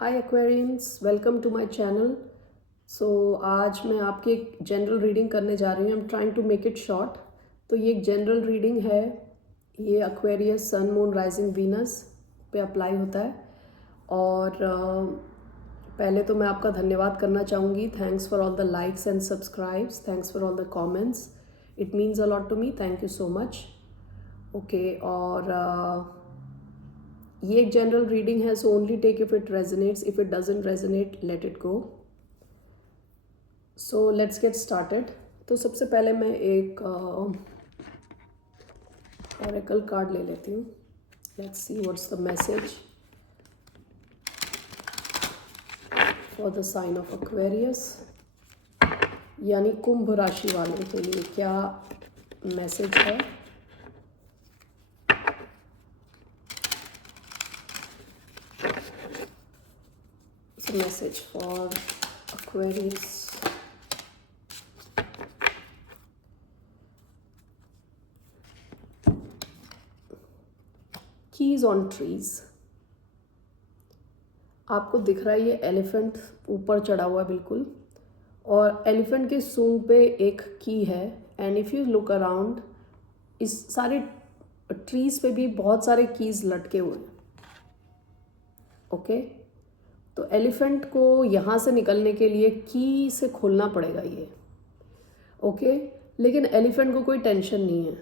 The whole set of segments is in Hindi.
Hi aquarians, welcome to my channel. So आज मैं आपकी एक जनरल रीडिंग करने जा रही हूँ। I am trying to make it short. तो ये एक जनरल रीडिंग है। ये Aquarius sun moon rising Venus पे अप्लाई होता है। और पहले तो मैं आपका धन्यवाद करना चाहूँगी। Thanks for all the likes and subscribes, thanks for all the comments, it means a lot to me. Thank you so much. Okay, और ये एक जनरल रीडिंग है, so only take if it resonates, if it doesn't resonate let it go. So let's get started. तो सबसे पहले मैं एक ओरेकल कार्ड ले लेती हूँ। Let's see what's the message for the sign of Aquarius, यानी कुंभ राशि वालों के लिए क्या मैसेज है। Message for Aquarius. Keys on trees. आपको दिख रहा है ये एलिफेंट ऊपर चढ़ा हुआ है बिल्कुल, और एलिफेंट के सूंड पे एक की है। And if you look around, इस सारे ट्रीज पे भी बहुत सारे कीज लटके हुए हैं। ओके, तो एलिफेंट को यहाँ से निकलने के लिए की से खोलना पड़ेगा ये। ओके, लेकिन एलिफेंट को कोई टेंशन नहीं है।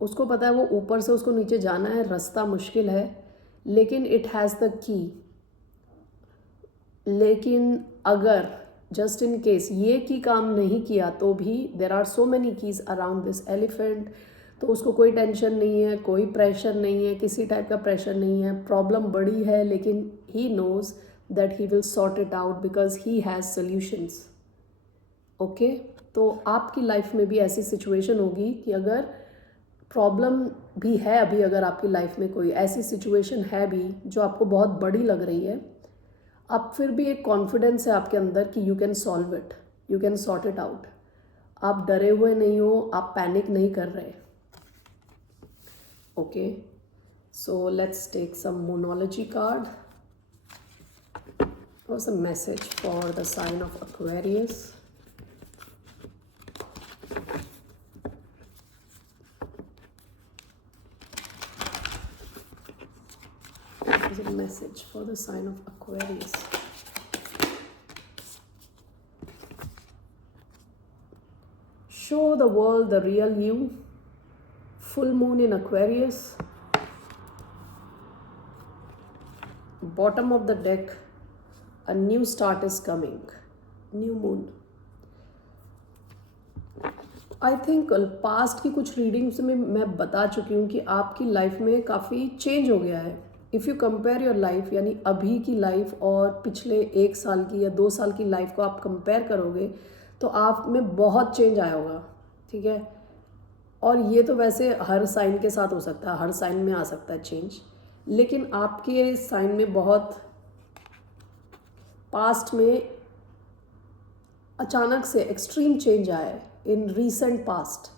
उसको पता है वो ऊपर से उसको नीचे जाना है, रास्ता मुश्किल है, लेकिन इट हैज़ द की। लेकिन अगर जस्ट इन केस ये की काम नहीं किया तो भी there are so many keys around this elephant. तो उसको कोई टेंशन नहीं है, कोई प्रेशर नहीं है, किसी टाइप का प्रेशर नहीं है। प्रॉब्लम बड़ी है लेकिन he knows that he will sort it out because he has solutions. Okay, तो आपकी लाइफ में भी ऐसी सिचुएशन होगी कि अगर प्रॉब्लम भी है, अभी अगर आपकी लाइफ में कोई ऐसी सिचुएशन है भी जो आपको बहुत बड़ी लग रही है, अब फिर भी एक कॉन्फिडेंस है आपके अंदर कि you can solve it, you can sort it out. आप डरे हुए नहीं हो, आप पैनिक नहीं कर रहे। Okay, so let's take some monology card और some message for the sign of Aquarius. A message for the sign of Aquarius. Show the world the real you. Full moon in Aquarius. Bottom of the deck, a new start is coming. New moon. I think past की कुछ रीडिंग्स में मैं बता चुकी हूँ कि आपकी लाइफ में काफ़ी चेंज हो गया है। If you compare your life, यानी अभी की लाइफ और पिछले 1 साल की या 2 साल की लाइफ को आप कंपेयर करोगे तो आप में बहुत चेंज आया होगा। ठीक है, और ये तो वैसे हर साइन के साथ हो सकता है, हर साइन में आ सकता है चेंज, लेकिन आपके साइन में बहुत पास्ट में अचानक से एक्सट्रीम चेंज आया है। इन रीसेंट पास्ट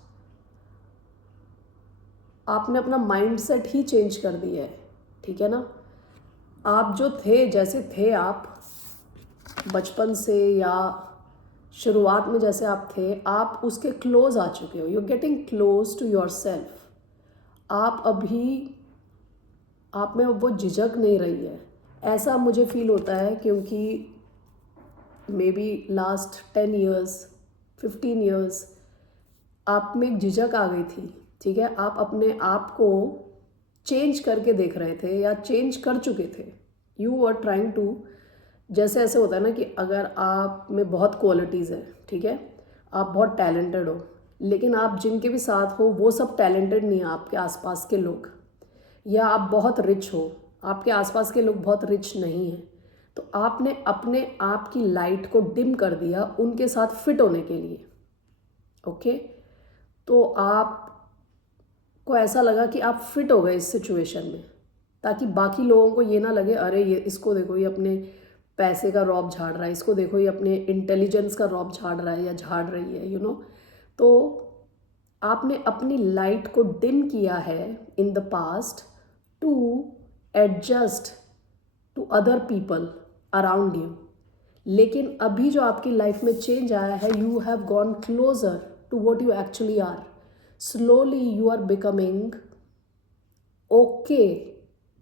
आपने अपना माइंडसेट ही चेंज कर दिया है। ठीक है ना, आप जो थे, जैसे थे आप बचपन से या शुरुआत में जैसे आप थे, आप उसके क्लोज आ चुके हो। You are getting close to yourself. आप अभी, आप में वो झिझक नहीं रही है, ऐसा मुझे फील होता है, क्योंकि may be last 10 years 15 years आप में एक झिझक आ गई थी। ठीक है, आप अपने आप को चेंज करके देख रहे थे या चेंज कर चुके थे। यू आर ट्राइंग टू, जैसे ऐसे होता है ना कि अगर आप में बहुत क्वालिटीज़ हैं, ठीक है, आप बहुत टैलेंटेड हो, लेकिन आप जिनके भी साथ हो वो सब टैलेंटेड नहीं है, आपके आसपास के लोग, या आप बहुत रिच हो, आपके आसपास के लोग बहुत रिच नहीं हैं, तो आपने अपने आप की लाइट को डिम कर दिया उनके साथ फिट होने के लिए। ओके, तो आप को ऐसा लगा कि आप फिट हो गए इस सिचुएशन में, ताकि बाकी लोगों को ये ना लगे अरे ये इसको देखो, ये अपने पैसे का रौब झाड़ रहा है, इसको देखो ये अपने इंटेलिजेंस का रौब झाड़ रहा है या झाड़ रही है, तो आपने अपनी लाइट को डिम किया है in the past to adjust to other people, around you. लेकिन अभी जो आपकी लाइफ में चेंज आया है, you have gone closer to what you actually are. Slowly you are becoming okay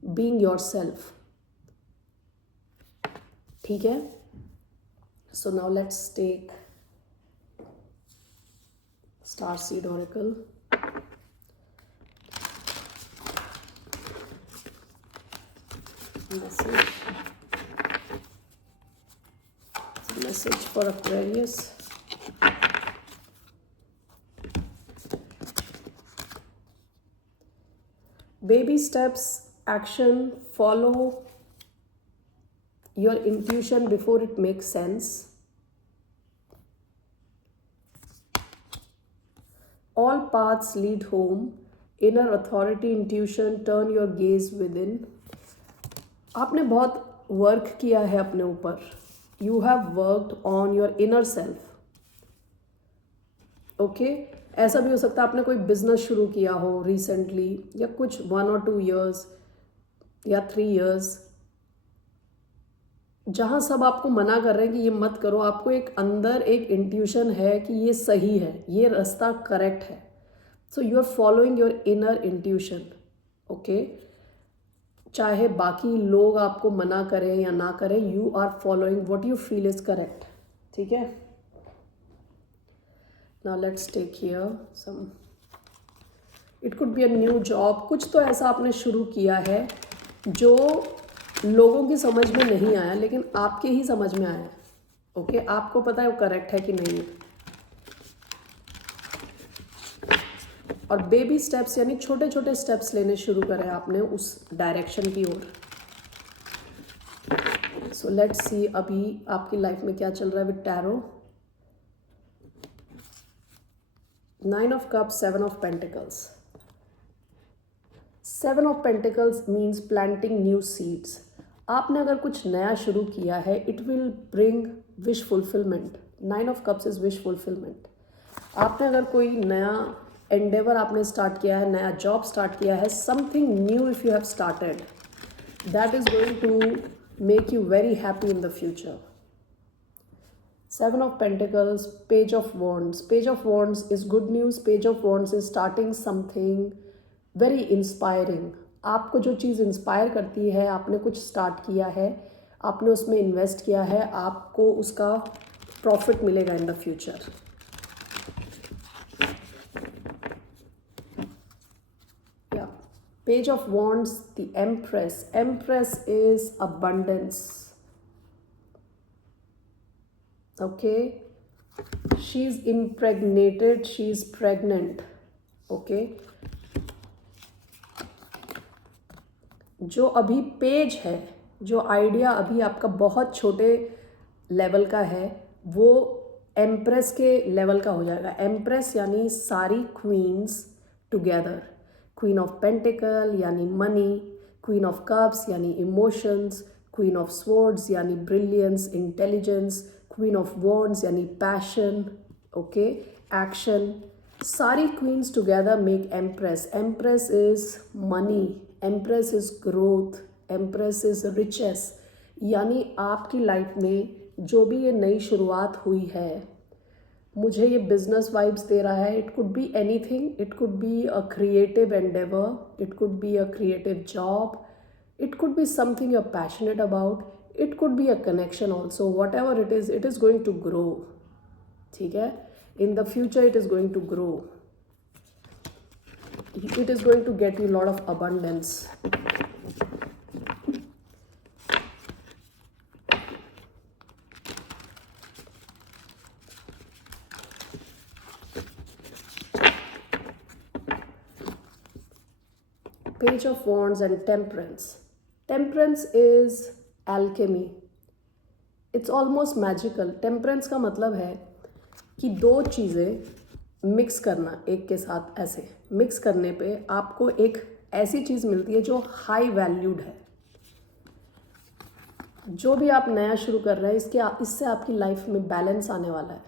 being yourself. ठीक है, so now let's take Starseed Oracle. Message for Aquarius. Baby steps, action, follow your intuition before it makes sense. All paths lead home. Inner authority, intuition, turn your gaze within. आपने बहुत वर्क किया है अपने ऊपर। You have worked on your inner self. Okay, ऐसा भी हो सकता है आपने कोई बिजनेस शुरू किया हो रिसेंटली, या कुछ 1 or 2 years या 3 years, जहाँ सब आपको मना कर रहे हैं कि ये मत करो, आपको एक अंदर एक इंट्यूशन है कि ये सही है, ये रास्ता करेक्ट है। So you are following your inner intuition. Okay, चाहे बाकी लोग आपको मना करें या ना करें, you are following what you feel is correct. ठीक है, now let's take here some, it could be a new job. कुछ तो ऐसा आपने शुरू किया है जो लोगों की समझ में नहीं आया, लेकिन आपके ही समझ में आया। ओके, आपको पता है वो करेक्ट है कि नहीं है। और बेबी स्टेप्स यानी छोटे छोटे स्टेप्स लेने शुरू करें आपने उस डायरेक्शन की ओर। सो लेट्स सी अभी आपकी लाइफ में क्या चल रहा है with tarot. 9 of Cups, 7 of Pentacles. 7 of Pentacles means planting new seeds. आपने अगर कुछ नया शुरू किया है, it will bring wish fulfilment. 9 of Cups is wish fulfilment. आपने अगर कोई नया एंडेवर आपने स्टार्ट किया है, नया जॉब स्टार्ट किया है, something new if you have started, that is going to make you very happy in the future. 7 of Pentacles, Page of Wands. Page of Wands is good news. Page of Wands is starting something very inspiring. आपको जो चीज़ इंस्पायर करती है, आपने कुछ स्टार्ट किया है, आपने उसमें इन्वेस्ट किया है, आपको उसका प्रॉफिट मिलेगा इन the future. Page of Wands, the Empress. Empress is abundance. Okay, she's impregnated, she's pregnant. Okay, जो अभी पेज है, जो आइडिया अभी आपका बहुत छोटे लेवल का है, वो एम्प्रेस के लेवल का हो जाएगा। एम्प्रेस यानी सारी queens together. Queen of pentacle यानी मनी, क्वीन ऑफ कप्स यानी इमोशंस, क्वीन ऑफ स्वॉर्ड्स यानी brilliance, intelligence, queen of wands यानी पैशन, ओके, एक्शन। सारी queens together make Empress. Empress is money, Empress is growth, Empress is riches. यानी आपकी लाइफ में जो भी ये नई शुरुआत हुई है, मुझे ये बिजनेस वाइब्स दे रहा है। It could be anything, it could be a creative endeavour, it could be a creative job, it could be something you are passionate about, it could be a connection also. Whatever it is going to grow. ठीक है, in the future it is going to grow, it is going to get you lot of abundance. Page of Wands and Temperance. Temperance is alchemy. It's almost magical. Temperance का मतलब है कि दो चीज़ें मिक्स करना एक के साथ, ऐसे मिक्स करने पे आपको एक ऐसी चीज़ मिलती है जो हाई वैल्यूड है। जो भी आप नया शुरू कर रहे हैं, इससे आपकी लाइफ में बैलेंस आने वाला है।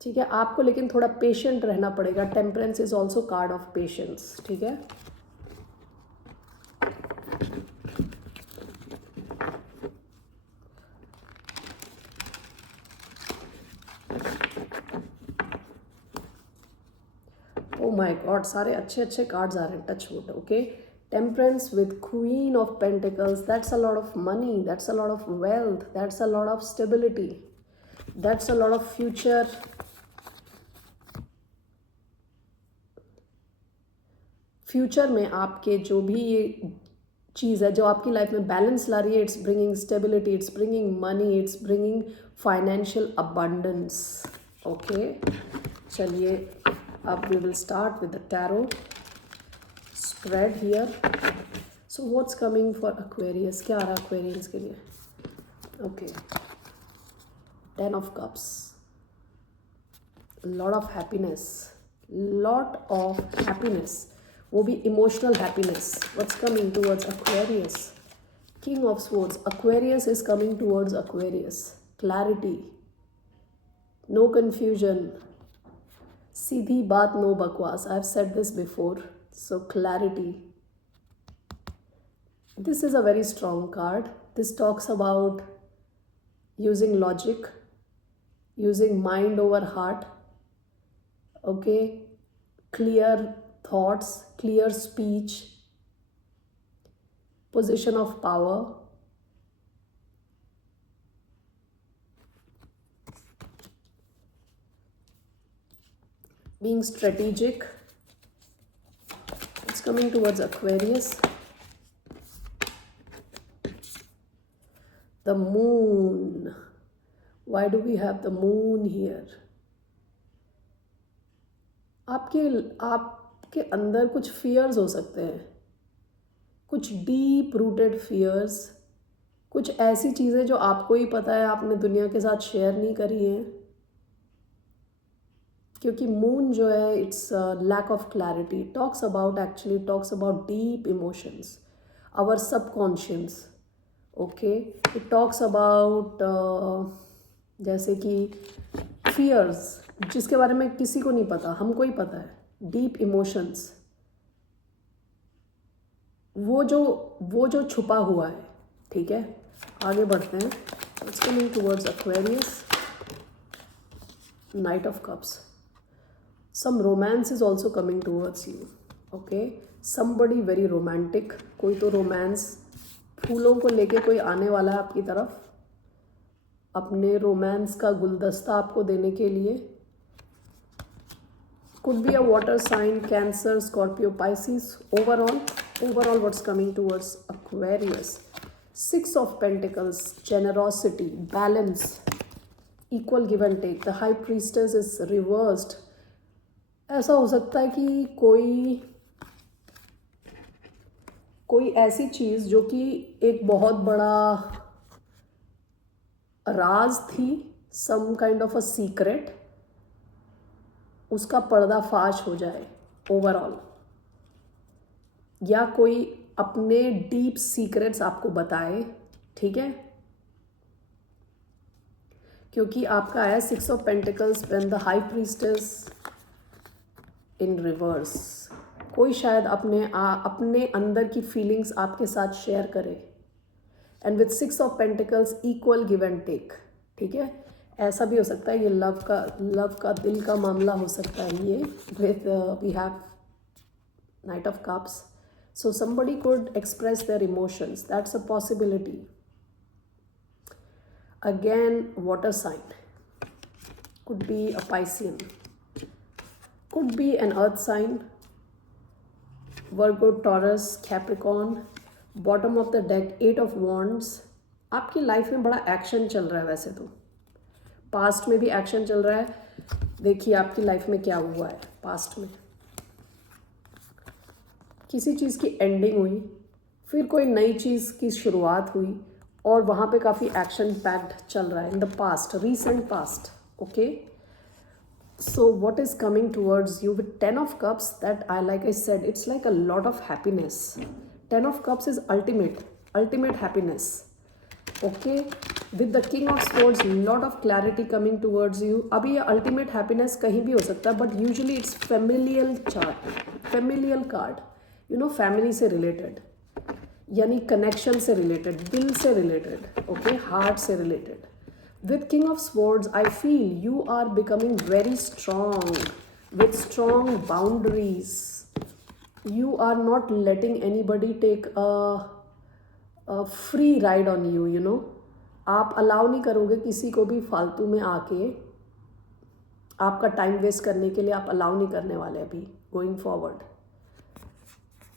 ठीक है, आपको लेकिन थोड़ा पेशेंट रहना पड़ेगा। Temperance is also card of patience. ठीक है, माय गॉड, सारे अच्छे अच्छे कार्ड्स आ रहे हैं, touch wood. Okay, temperance with queen of pentacles, that's a lot of money, that's a lot of wealth, that's a lot of stability, that's a lot of future. Future में आपके जो भी ये चीज़ है जो आपकी लाइफ में बैलेंस ला रही है, it's bringing stability, it's bringing money, it's bringing financial abundance. Okay, चलिए अब we will start with the tarot spread here. So what's coming for Aquarius, क्या आ रहा है एक्वेरियंस के लिए? Okay, 10 of cups, lot of happiness, lot of happiness, वो भी emotional happiness. What's coming towards Aquarius? King of swords, Aquarius is coming towards Aquarius. Clarity, no confusion, सीधी बात, नो बकवास. I have said this before. So clarity. This is a very strong card. This talks about using logic, using mind over heart. Okay, clear thoughts, clear speech, position of power. Being strategic. It's coming towards Aquarius. The moon. Why do we have the moon here? आपके अंदर कुछ फियर्स हो सकते हैं, कुछ डीप रूटेड फियर्स, कुछ ऐसी चीज़ें जो आपको ही पता है, आपने दुनिया के साथ शेयर नहीं करी हैं. क्योंकि मून जो है it's lack of clarity, talks about deep emotions, our subconscious. Okay, it talks about जैसे कि फियर्स जिसके बारे में किसी को नहीं पता, हमको ही पता है. डीप इमोशंस, वो जो छुपा हुआ है. ठीक है, आगे बढ़ते हैं. It's coming towards Aquarius. Knight of cups. Some romance is also coming towards you. Okay, somebody very romantic. कोई तो रोमांस, फूलों को लेके कोई आने वाला है आपकी तरफ, अपने रोमांस का गुलदस्ता आपको देने के लिए. Could be a water sign, Cancer, Scorpio, Pisces. Overall what's coming towards Aquarius? 6 of pentacles, generosity, balance, equal give and take. The high priestess is reversed. ऐसा हो सकता है कि कोई ऐसी चीज़ जो कि एक बहुत बड़ा राज थी, some kind of a secret, उसका पर्दाफाश हो जाए ओवरऑल, या कोई अपने डीप सीक्रेट्स आपको बताए. ठीक है, क्योंकि आपका है 6 of pentacles when the high priestess in reverse. कोई शायद अपने अंदर की फीलिंग्स आपके साथ शेयर करे. And with 6 of pentacles, equal give and take. ठीक है, ऐसा भी हो सकता है, ये लव का दिल का मामला हो सकता है ये. With we have knight of cups. So somebody could express their emotions, that's a possibility. Again water sign, could be a Piscean, could be an earth sign, Virgo, Taurus, Capricorn. Bottom of the deck, 8 of wands. आपकी लाइफ में बड़ा एक्शन चल रहा है, वैसे तो पास्ट में भी एक्शन चल रहा है. देखिए आपकी लाइफ में क्या हुआ है पास्ट में. किसी चीज़ की एंडिंग हुई, फिर कोई नई चीज़ की शुरुआत हुई, और वहाँ पे काफ़ी एक्शन पैक्ड चल रहा है in the past, recent past. Okay, so what is coming towards you with 10 of cups? That like I said, it's like a lot of happiness. 10 of cups is ultimate happiness. Okay, with the king of swords, lot of clarity coming towards you. अभी ये ultimate happiness कहीं भी हो सकता है, but usually it's familial card. You know, family से related, यानी connection से related, दिल से related, okay, heart से related. With King of Swords, I feel you are becoming very strong, with strong boundaries. You are not letting anybody take a free ride on you, you know. आप अलाउ नहीं करोगे किसी को भी फालतू में आके आपका टाइम वेस्ट करने के लिए, आप अलाउ नहीं करने वाले अभी going forward.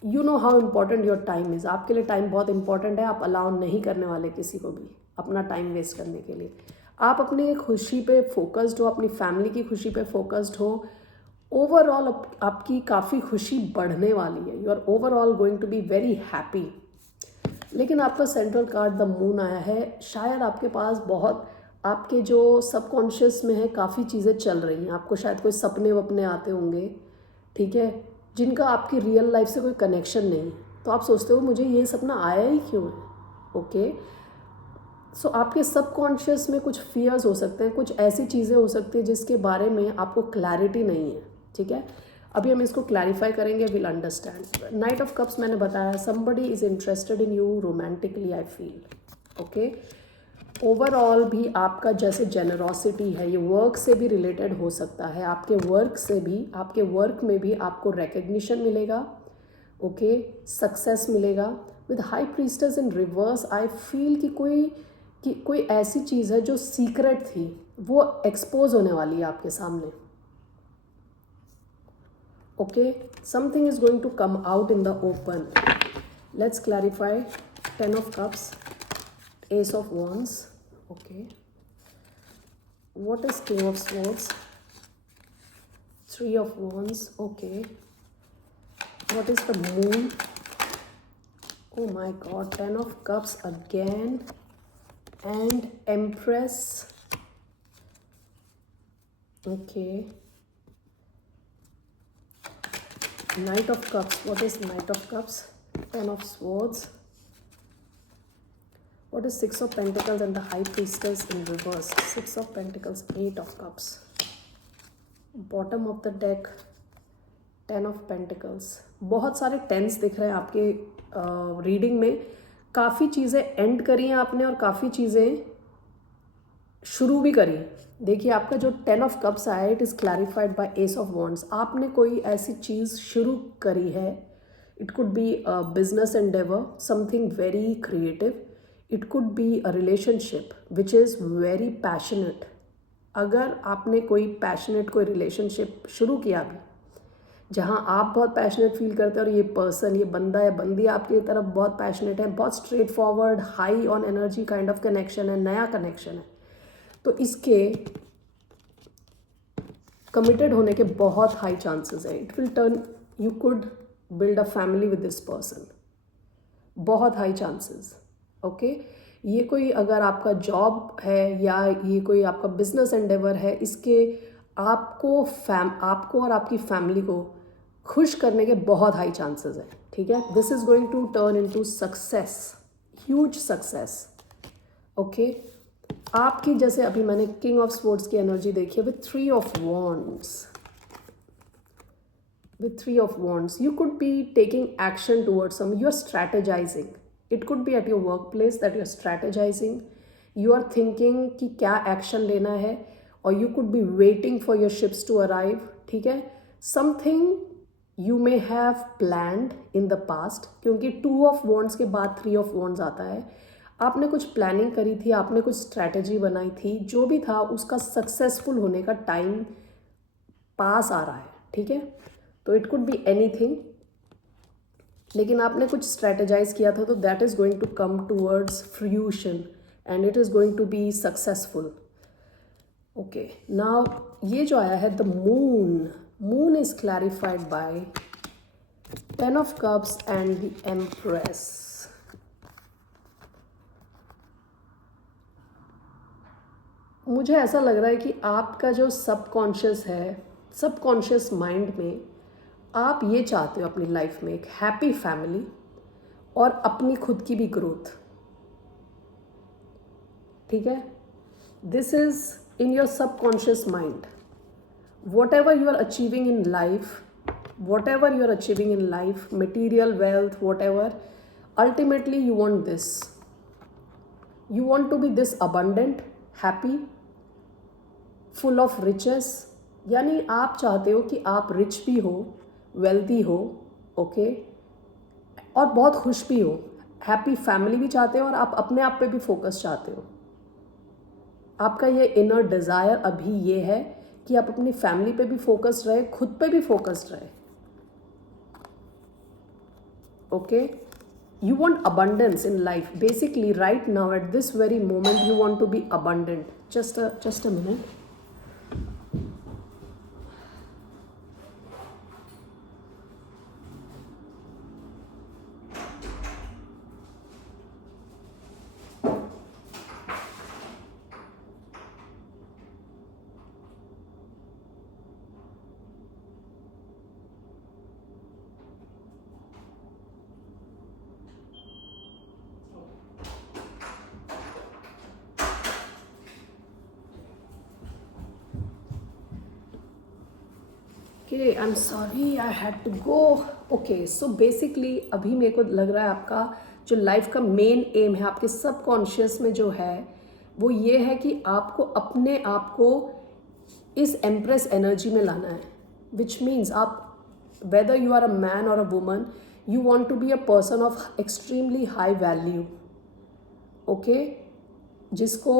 You know how important your time is. आपके लिए टाइम बहुत इंपॉर्टेंट है. आप अलाउ नहीं करने वाले किसी को भी अपना टाइम वेस्ट करने के लिए. आप अपनी खुशी पे फोकस्ड हो, अपनी फैमिली की खुशी पे फोकस्ड हो. ओवरऑल आपकी काफ़ी खुशी बढ़ने वाली है. You are overall going to be very happy. लेकिन आपका सेंट्रल कार्ड द मून आया है. शायद आपके पास बहुत, आपके जो सबकॉन्शियस में है काफ़ी चीज़ें चल रही हैं. आपको शायद कोई सपने वपने आते होंगे, ठीक है, जिनका आपकी रियल लाइफ से कोई कनेक्शन नहीं. तो आप सोचते हो मुझे ये सपना आया ही क्यों है. ओके, सो आपके सबकॉन्शियस में कुछ फियर्स हो सकते हैं, कुछ ऐसी चीज़ें हो सकती हैं जिसके बारे में आपको क्लैरिटी नहीं है. ठीक है, अभी हम इसको क्लैरिफाई करेंगे. Will understand. Night of cups मैंने बताया, somebody is interested in you romantically, I feel. Okay, overall भी आपका जैसे जेनरॉसिटी है, ये वर्क से भी रिलेटेड हो सकता है. आपके वर्क से भी, आपके वर्क में भी आपको रिकग्निशन मिलेगा. ओके, सक्सेस मिलेगा. With high priestess in reverse, I feel कि कोई ऐसी चीज़ है जो सीक्रेट थी, वो एक्सपोज होने वाली है आपके सामने. Okay, something is going to come out in the open. Let's clarify. 10 of cups, ace of wands. Okay, what is king of swords? 3 of wands. Okay, what is the moon? Oh my god, 10 of cups again, and empress. Okay, knight of cups. What is knight of cups? 10 of swords. What is 6 of pentacles and the high priestess in reverse? 6 of pentacles, 8 of cups. Bottom of the deck, 10 of pentacles. बहुत सारे टेंस दिख रहे हैं आपके रीडिंग में. काफ़ी चीज़ें एंड करी हैं आपने और काफ़ी चीज़ें शुरू भी करी. देखिए आपका जो 10 ऑफ कप्स आया, it is clarified by S of wands. आपने कोई ऐसी चीज़ शुरू करी है. It could be a business Endeavour, something very creative. It could be a relationship which is very passionate. अगर आपने कोई पैशनेट कोई रिलेशनशिप शुरू किया अभी, जहाँ आप बहुत पैशनेट फील करते हैं और ये पर्सन, ये बंदा या बंदी आपकी तरफ बहुत पैशनेट है, बहुत straight forward, high on energy kind of connection है, नया कनेक्शन है, तो इसके कमिटेड होने के बहुत हाई चांसेस है. It will turn, you could build a family with this person. बहुत हाई चांसेस. ओके, ये कोई अगर आपका जॉब है या ये कोई आपका बिजनेस एंडेवर है, इसके आपको और आपकी फैमिली को खुश करने के बहुत हाई चांसेस हैं. ठीक है, this is going to turn into success, huge success. Okay, आपकी जैसे अभी मैंने किंग ऑफ स्पोर्ट्स की एनर्जी देखी है with 3 of wands. With 3 of wands, you could be taking action towards some, you are strategizing. It could be at your workplace that you are strategizing. You are thinking कि क्या action लेना है, or you could be waiting for your ships to arrive. ठीक है, something you may have planned in the past, क्योंकि 2 of wands के बाद 3 of wands आता है. आपने कुछ प्लानिंग करी थी, आपने कुछ स्ट्रैटेजी बनाई थी, जो भी था उसका सक्सेसफुल होने का टाइम पास आ रहा है. ठीक है, तो इट कुड बी एनीथिंग, लेकिन आपने कुछ स्ट्रैटेजाइज किया था, तो that is going to come towards fruition and it is going to be successful. Okay, now ये जो आया है the moon. Moon is clarified by 10 of cups and the empress. मुझे ऐसा लग रहा है कि आपका जो सबकॉन्शियस है, सबकॉन्शियस माइंड में आप ये चाहते हो अपनी लाइफ में एक हैप्पी फैमिली और अपनी खुद की भी ग्रोथ. ठीक है, this is in your subconscious mind. Whatever you are achieving in life, whatever you are achieving in life, material wealth, whatever, ultimately you want this. You want to be this abundant, happy, full of riches, यानी आप चाहते हो कि आप रिच भी हो, वेल्दी हो, ओके, और बहुत खुश भी हो, हैप्पी फैमिली भी चाहते हो, और आप अपने आप पे भी फोकस चाहते हो। आपका ये इनर डिज़ायर अभी ये है कि आप अपनी फैमिली पे भी फोकस्ड रहे, खुद पे भी फोकस्ड रहे, okay. You want abundance in life. Basically, right now, at this very moment, you want to be abundant. Just a minute. Okay, I'm sorry, I had to go. Okay, so basically अभी मेरे को लग रहा है आपका जो लाइफ का मेन एम है आपके सबकॉन्शियस में जो है वो ये है कि आपको अपने आप को इस एम्प्रेस एनर्जी में लाना है, विच मीन्स आप whether you are a man और a woman, you want to be a person of extremely high value, okay, जिसको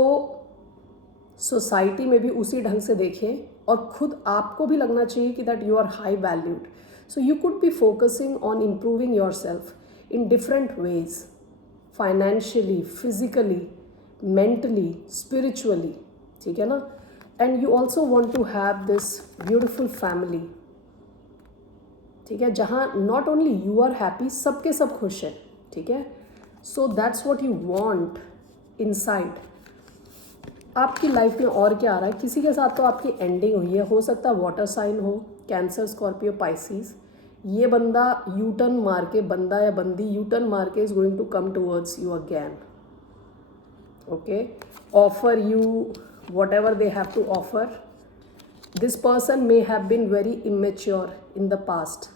सोसाइटी में भी उसी ढंग से देखें और खुद आपको भी लगना चाहिए कि that you are high valued. So you could be focusing on improving yourself in different ways, financially, physically, mentally, spiritually, ठीक है ना. And you also want to have this beautiful family, ठीक है, जहाँ not only you are happy, सबके सब खुश हैं, ठीक है. So that's what you want inside. आपकी लाइफ में और क्या आ रहा है, किसी के साथ तो आपकी एंडिंग हुई है, हो सकता है वाटर साइन हो, कैंसर, स्कॉर्पियो, पाइसिस. ये बंदा यू टर्न मार के, बंदा या बंदी यू टर्न मार के is going to come towards you again, okay, offer you whatever they have to offer. This person may have been very immature in the past.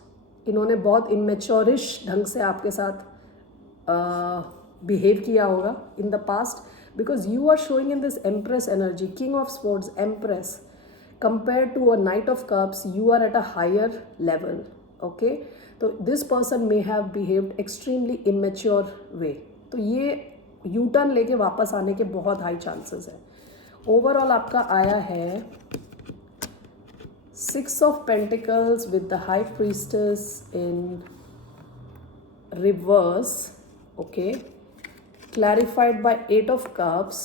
इन्होंने बहुत इमेच्योरिश ढंग से आपके साथ बिहेव किया होगा इन the past, because you are showing in this Empress energy, King of Swords, Empress, compared to a Knight of Cups, you are at a higher level, okay. तो this person may have behaved extremely immature way, तो ये यू टर्न लेके वापस आने के बहुत हाई चांसेस है. ओवरऑल आपका आया है 6 of Pentacles with the High Priestess in reverse, okay, clarified by 8 of Cups.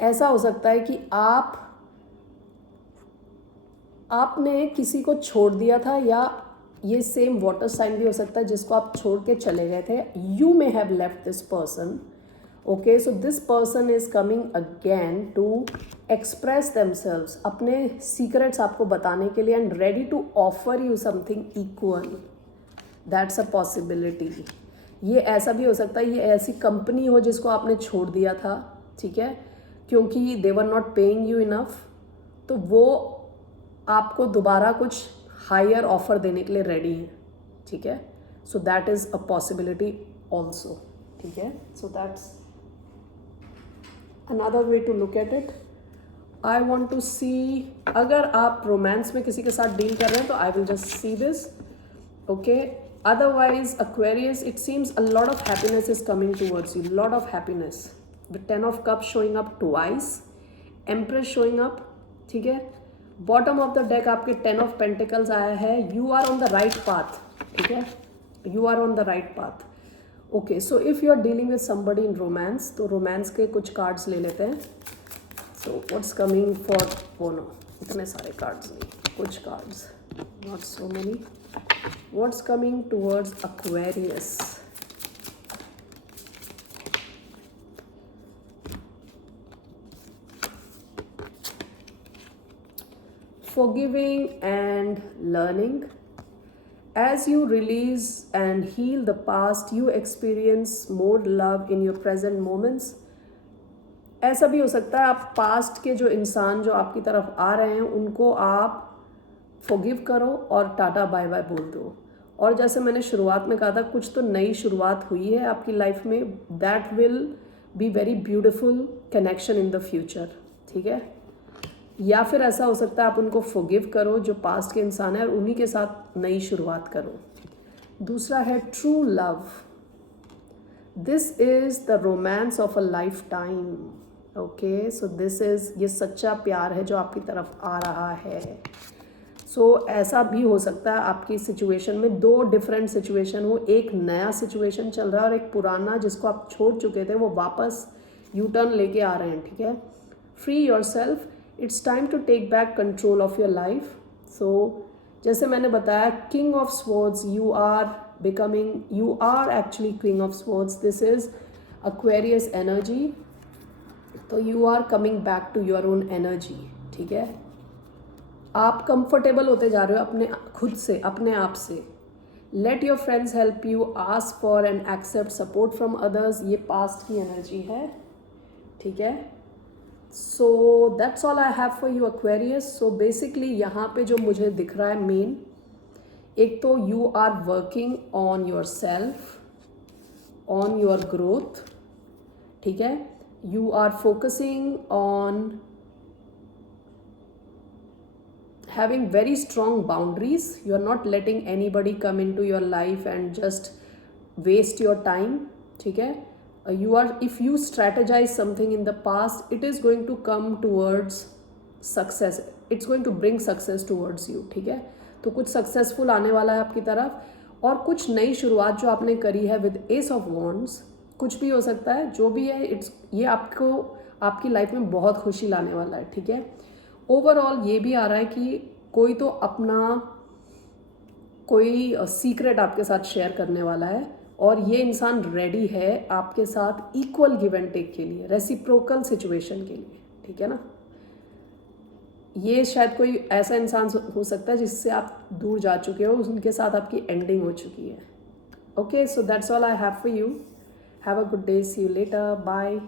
ऐसा हो सकता है कि आपने किसी को छोड़ दिया था, या ये सेम वाटर साइन भी हो सकता है जिसको आप छोड़ के चले गए थे. You may have left this person, okay. So this person is coming again to express themselves, अपने सीक्रेट्स आपको बताने के लिए, and ready to offer you something equal. That's a possibility. ये ऐसा भी हो सकता है, ये ऐसी कंपनी हो जिसको आपने छोड़ दिया था, ठीक है, क्योंकि they were not paying you enough, तो वो आपको दोबारा कुछ हायर ऑफर देने के लिए रेडी है, ठीक है. So that is a possibility also, ठीक है. So that's another way to look at it. I want to see, अगर आप रोमांस में किसी के साथ डील कर रहे हैं तो I will just see this, okay. Otherwise, Aquarius, it seems a lot of happiness is coming towards you, lot of happiness. The 10 of Cups showing up twice, Empress showing up, ठीक है. Bottom of the deck आपके 10 of Pentacles आया है. You are on the right path, ठीक है, you are on the right path. Okay, so if you are dealing with somebody in romance, तो romance के कुछ कार्ड्स ले लेते हैं. So what's coming for, oh no, इतने सारे कार्ड्स नहीं, कुछ cards, not so many. What's coming towards Aquarius? Forgiving and learning. As you release and heal the past, you experience more love in your present moments. ऐसा भी हो सकता है आप पास्ट के जो इंसान जो आपकी तरफ आ रहे हैं उनको आप फॉरगिव करो और टाटा बाय बाय बोल दो. और जैसे मैंने शुरुआत में कहा था, कुछ तो नई शुरुआत हुई है आपकी लाइफ में, that will be very beautiful connection in the future, ठीक है. या फिर ऐसा हो सकता है आप उनको फॉरगिव करो जो पास्ट के इंसान है और उन्हीं के साथ नई शुरुआत करो। दूसरा है true love. This is the romance of a life time. Okay, so this is, ये सच्चा प्यार है जो आपकी तरफ आ रहा है। सो ऐसा भी हो सकता है आपकी सिचुएशन में दो डिफरेंट सिचुएशन हो, एक नया सिचुएशन चल रहा है और एक पुराना जिसको आप छोड़ चुके थे वो वापस यू टर्न लेके आ रहे हैं। ठीक है, free yourself, it's time to take back control of your life. So जैसे मैंने बताया, king of swords, you are becoming, you are actually king of swords, this is Aquarius energy. तो you are coming back to your own energy. ठीक है, आप कंफर्टेबल होते जा रहे हो अपने खुद से, अपने आप से। Let your friends help you, ask for and accept support from others, ये पास्ट की एनर्जी है। ठीक है, so that's all I have for you Aquarius. So basically यहाँ पे जो मुझे दिख रहा है मेन, एक तो you are working on yourself, on your growth. ठीक है, you are focusing on having very strong boundaries. You are not letting anybody come into your life and just waste your time. ठीक है, you are, if you strategize something in the past, it is going to come towards success, it's going to bring success towards you. ठीक है, तो कुछ सक्सेसफुल आने वाला है आपकी तरफ, और कुछ नई शुरुआत जो आपने करी है विद एस ऑफ वॉन्ड्स, कुछ भी हो सकता है, जो भी है, इट्स, ये आपको आपकी लाइफ में बहुत खुशी लाने वाला है। ठीक है, ओवरऑल ये भी आ रहा है कि कोई तो अपना कोई सीक्रेट आपके साथ शेयर करने वाला है और ये इंसान रेडी है आपके साथ इक्वल गिव एंड टेक के लिए, रेसिप्रोकल सिचुएशन के लिए। ठीक है ना, ये शायद कोई ऐसा इंसान हो सकता है जिससे आप दूर जा चुके हो, उनके साथ आपकी एंडिंग हो चुकी है। Okay, so that's all I have for you. Have a good day, see you later, bye.